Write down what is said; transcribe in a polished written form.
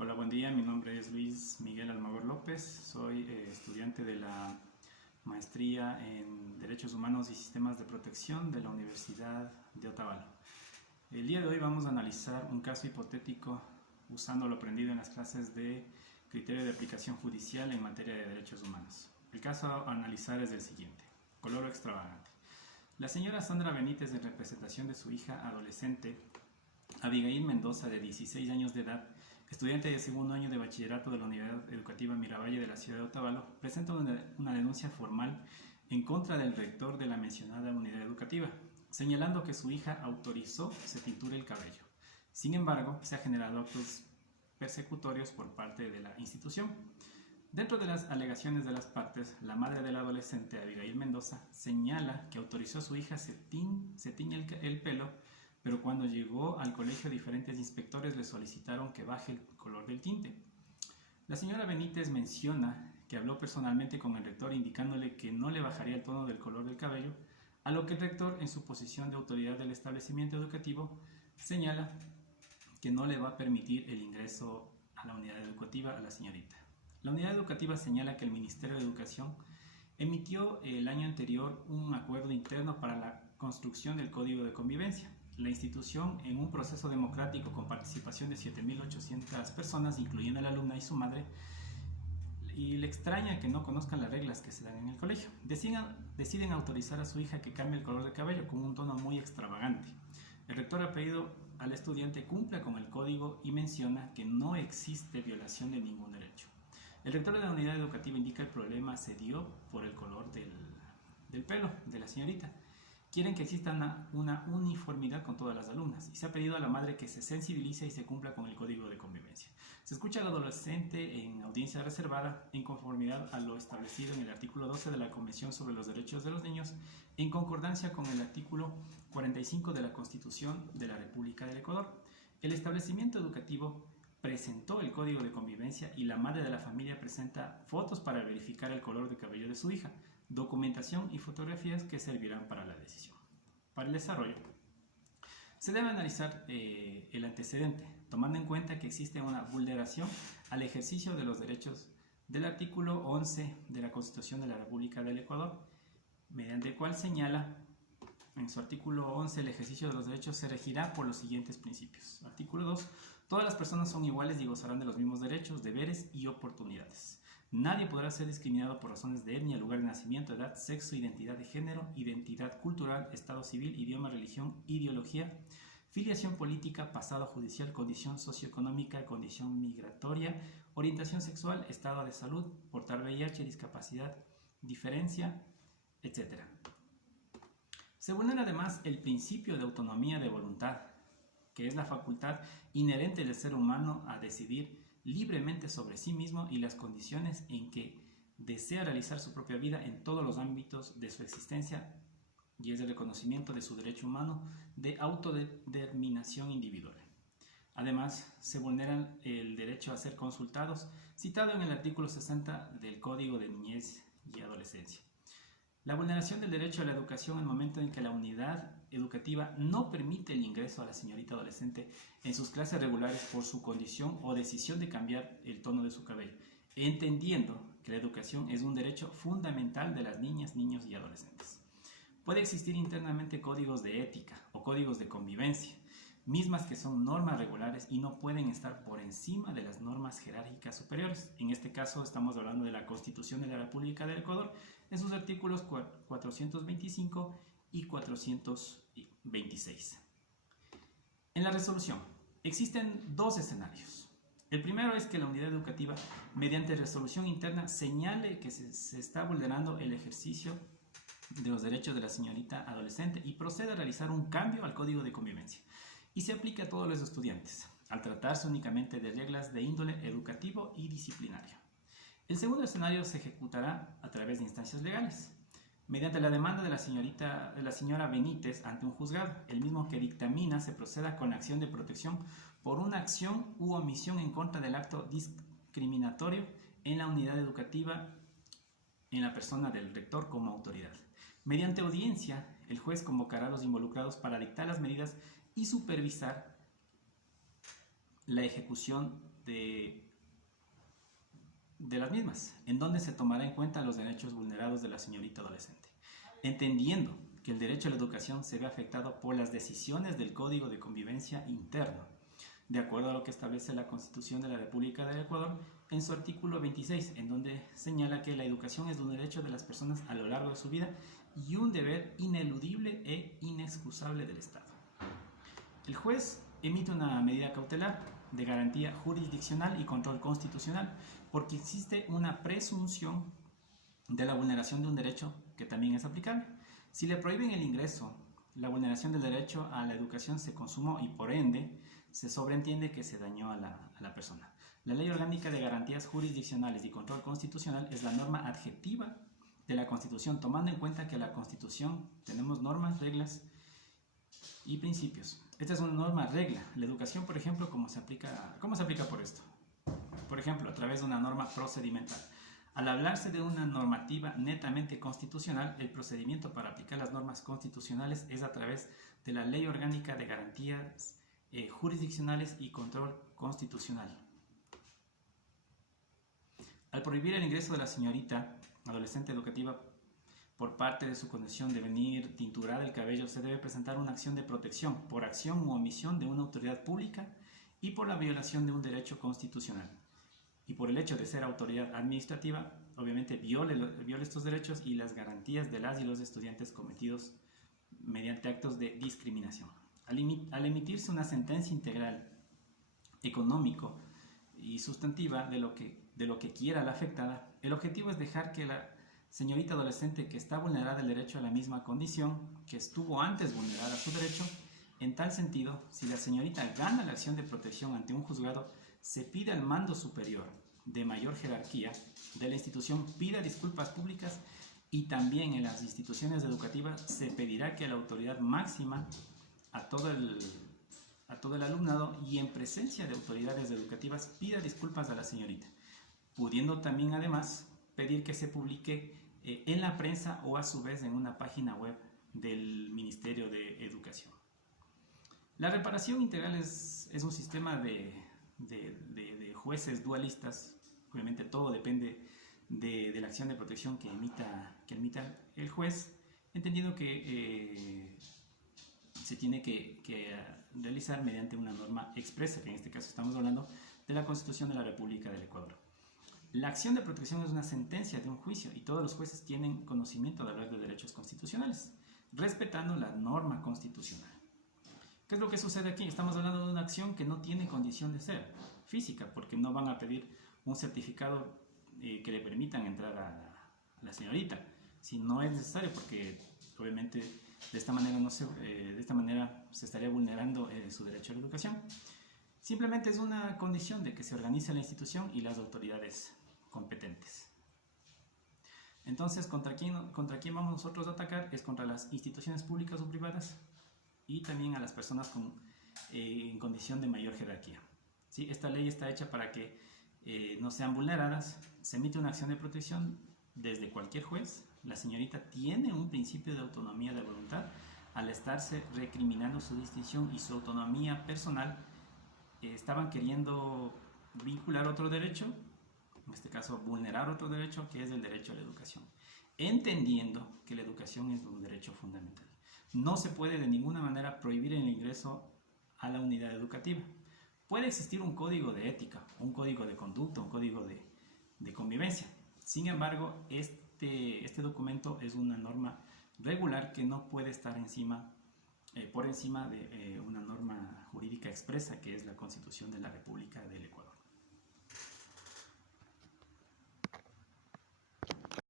Hola, buen día. Mi nombre es Luis Miguel Almagor López. Soy estudiante de la maestría en Derechos Humanos y Sistemas de Protección de la Universidad de Otavalo. El día de hoy vamos a analizar un caso hipotético usando lo aprendido en las clases de criterio de aplicación judicial en materia de derechos humanos. El caso a analizar es el siguiente: color extravagante. La señora Sandra Benítez, en representación de su hija adolescente Abigail Mendoza, de 16 años de edad, estudiante de segundo año de bachillerato de la Unidad Educativa Miravalle de la ciudad de Otavalo, presenta una denuncia formal en contra del rector de la mencionada unidad educativa, señalando que su hija autorizó se tinture el cabello. Sin embargo, se han generado actos persecutorios por parte de la institución. Dentro de las alegaciones de las partes, la madre del adolescente, Abigail Mendoza, señala que autorizó a su hija se tiñe el pelo, pero cuando llegó al colegio diferentes inspectores le solicitaron que baje el color del tinte. La señora Benítez menciona que habló personalmente con el rector indicándole que no le bajaría el tono del color del cabello, a lo que el rector, en su posición de autoridad del establecimiento educativo, señala que no le va a permitir el ingreso a la unidad educativa a la señorita. La unidad educativa señala que el Ministerio de Educación emitió el año anterior un acuerdo interno para la construcción del Código de Convivencia. La institución, en un proceso democrático con participación de 7.800 personas, incluyendo a la alumna y su madre, y le extraña que no conozcan las reglas que se dan en el colegio, deciden autorizar a su hija que cambie el color de cabello con un tono muy extravagante. El rector ha pedido al estudiante cumpla con el código y menciona que no existe violación de ningún derecho. El rector de la unidad educativa indica que el problema se dio por el color del pelo de la señorita. Quieren que exista una uniformidad con todas las alumnas y se ha pedido a la madre que se sensibilice y se cumpla con el código de convivencia. Se escucha al adolescente en audiencia reservada en conformidad a lo establecido en el artículo 12 de la Convención sobre los Derechos de los Niños, en concordancia con el artículo 45 de la Constitución de la República del Ecuador. El establecimiento educativo presentó el código de convivencia y la madre de la familia presenta fotos para verificar el color de cabello de su hija, documentación y fotografías que servirán para la decisión. Para el desarrollo, se debe analizar el antecedente, tomando en cuenta que existe una vulneración al ejercicio de los derechos del artículo 11 de la Constitución de la República del Ecuador, mediante el cual señala en su artículo 11 el ejercicio de los derechos se regirá por los siguientes principios. Artículo 2. Todas las personas son iguales y gozarán de los mismos derechos, deberes y oportunidades. Nadie podrá ser discriminado por razones de etnia, lugar de nacimiento, edad, sexo, identidad de género, identidad cultural, estado civil, idioma, religión, ideología, filiación política, pasado judicial, condición socioeconómica, condición migratoria, orientación sexual, estado de salud, portar VIH, discapacidad, diferencia, etc. Se vulnera además el principio de autonomía de voluntad, que es la facultad inherente del ser humano a decidir libremente sobre sí mismo y las condiciones en que desea realizar su propia vida en todos los ámbitos de su existencia, y es el reconocimiento de su derecho humano de autodeterminación individual. Además, se vulnera el derecho a ser consultados, citado en el artículo 60 del Código de Niñez y Adolescencia. La vulneración del derecho a la educación en el momento en que la unidad educativa no permite el ingreso a la señorita adolescente en sus clases regulares por su condición o decisión de cambiar el tono de su cabello, entendiendo que la educación es un derecho fundamental de las niñas, niños y adolescentes. Puede existir internamente códigos de ética o códigos de convivencia, mismas que son normas regulares y no pueden estar por encima de las normas jerárquicas superiores. En este caso estamos hablando de la Constitución de la República del Ecuador en sus artículos 425 y 426. En la resolución existen dos escenarios. El primero es que la unidad educativa, mediante resolución interna, señale que se está vulnerando el ejercicio de los derechos de la señorita adolescente y proceda a realizar un cambio al código de convivencia y se aplica a todos los estudiantes, al tratarse únicamente de reglas de índole educativo y disciplinario. El segundo escenario se ejecutará a través de instancias legales, mediante la demanda de la señora Benítez ante un juzgado, el mismo que dictamina se proceda con la acción de protección por una acción u omisión en contra del acto discriminatorio en la unidad educativa en la persona del rector como autoridad. Mediante audiencia, el juez convocará a los involucrados para dictar las medidas y supervisar la ejecución de las mismas, en donde se tomará en cuenta los derechos vulnerados de la señorita adolescente, entendiendo que el derecho a la educación se ve afectado por las decisiones del Código de Convivencia Interno, de acuerdo a lo que establece la Constitución de la República del Ecuador en su artículo 26, en donde señala que la educación es un derecho de las personas a lo largo de su vida y un deber ineludible e inexcusable del Estado. El juez emite una medida cautelar de garantía jurisdiccional y control constitucional porque existe una presunción de la vulneración de un derecho que también es aplicable. Si le prohíben el ingreso, la vulneración del derecho a la educación se consumó y por ende se sobreentiende que se dañó a la persona. La Ley Orgánica de Garantías Jurisdiccionales y Control Constitucional es la norma adjetiva de la Constitución, tomando en cuenta que en la Constitución tenemos normas, reglas y principios. Esta es una norma regla. La educación, por ejemplo, ¿cómo se aplica por esto? Por ejemplo, a través de una norma procedimental. Al hablarse de una normativa netamente constitucional, el procedimiento para aplicar las normas constitucionales es a través de la Ley Orgánica de Garantías Jurisdiccionales y Control Constitucional. Al prohibir el ingreso de la señorita adolescente educativa por parte de su condición de venir tinturada el cabello, se debe presentar una acción de protección por acción u omisión de una autoridad pública y por la violación de un derecho constitucional. Y por el hecho de ser autoridad administrativa, obviamente viole estos derechos y las garantías de las y los estudiantes cometidos mediante actos de discriminación. Al emitirse una sentencia integral, económico y sustantiva de lo que quiera la afectada, el objetivo es dejar que la señorita adolescente que está vulnerada el derecho a la misma condición que estuvo antes vulnerada su derecho. En tal sentido, si la señorita gana la acción de protección ante un juzgado, se pide al mando superior de mayor jerarquía de la institución pida disculpas públicas y también en las instituciones educativas se pedirá que la autoridad máxima a todo el alumnado y en presencia de autoridades educativas pida disculpas a la señorita, pudiendo también además pedir que se publique en la prensa o a su vez en una página web del Ministerio de Educación. La reparación integral es un sistema de jueces dualistas. Obviamente todo depende de la acción de protección que emita el juez, entendiendo que se tiene que realizar mediante una norma expresa, que en este caso estamos hablando de la Constitución de la República del Ecuador. La acción de protección es una sentencia de un juicio y todos los jueces tienen conocimiento de hablar de derechos constitucionales, respetando la norma constitucional. ¿Qué es lo que sucede aquí? Estamos hablando de una acción que no tiene condición de ser física, porque no van a pedir un certificado que le permitan entrar a la señorita, si no es necesario, porque obviamente de esta manera se estaría vulnerando su derecho a la educación. Simplemente es una condición de que se organice la institución y las autoridades competentes. Entonces, ¿contra quién vamos nosotros a atacar? Es contra las instituciones públicas o privadas y también a las personas en condición de mayor jerarquía. ¿Sí? Esta ley está hecha para que no sean vulneradas. Se emite una acción de protección desde cualquier juez. La señorita tiene un principio de autonomía de voluntad al estarse recriminando su distinción y su autonomía personal. Estaban queriendo vincular otro derecho, en este caso vulnerar otro derecho, que es el derecho a la educación, entendiendo que la educación es un derecho fundamental. No se puede de ninguna manera prohibir el ingreso a la unidad educativa. Puede existir un código de ética, un código de conducta, un código de convivencia. Sin embargo, este documento es una norma regular que no puede estar por encima de una norma jurídica expresa que es la Constitución de la República del Ecuador.